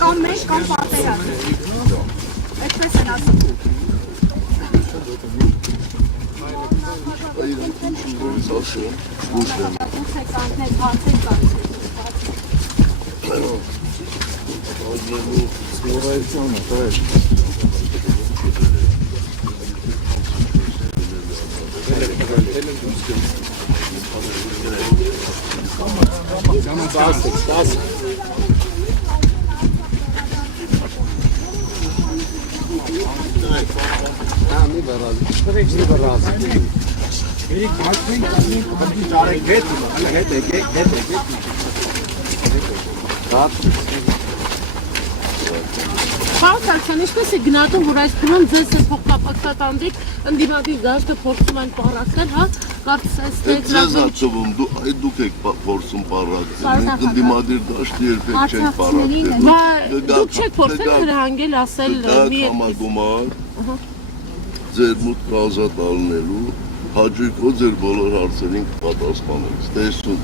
Կամ մենք կամ պատերազմ։ Այդպես են ասում։ Պարսարցան, ինչպես է գնահատում, որ այս փուլում ձեզ է փոխկապակցատանդիկ ընդդիմադիր դաշտը փորձում են պառակտել, հա, կարծես այս Ձեզ հացվում, դուք եք փորձում պառակտել, մենք ընդդիմադիր դաշտը երբեք չենք պառակտել։ Դուք չեք փորձել հրահանգել ասել մի համագումար ձեր մուտքը ազատ ալնելու հաճույքով ձեր բոլոր հարցերին կպատասխանենք։ Տեսություն։